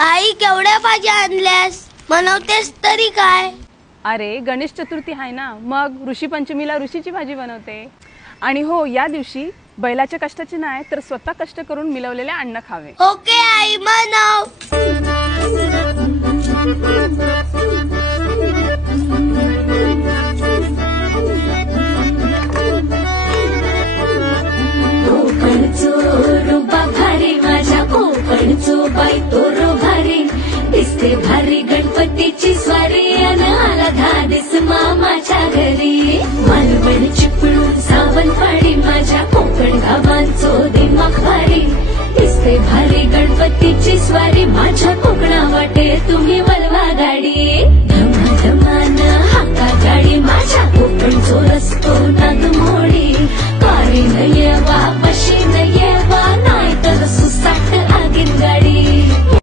आई केवढ्या भाज्या आणल्यास? बनवतेस तरी काय? अरे गणेश चतुर्थी आहे ना, मग ऋषी पंचमीला ऋषीची भाजी बनवते. आणि हो, या दिवशी बैलाच्या कष्टाचे नाही तर स्वतः कष्ट करून मिळवलेले अन्न खावे. ओके आई, बनव. बाई तोरो भारी दिसते, भारी गणपतीची स्वारी अन आला धादिस मामाच्या घरी. मालवण चिपळूण सावंतवाडी माझ्या कोकण गावांचो दिमाग भारी दिसते, भारी गणपतीची स्वारी माझ्या कोकणा वाटे तुम्ही वलवा गाडी. धमाधमान हाका गाडी माझ्या कोकणचो रस्तो नागमोडी. कारी नये वा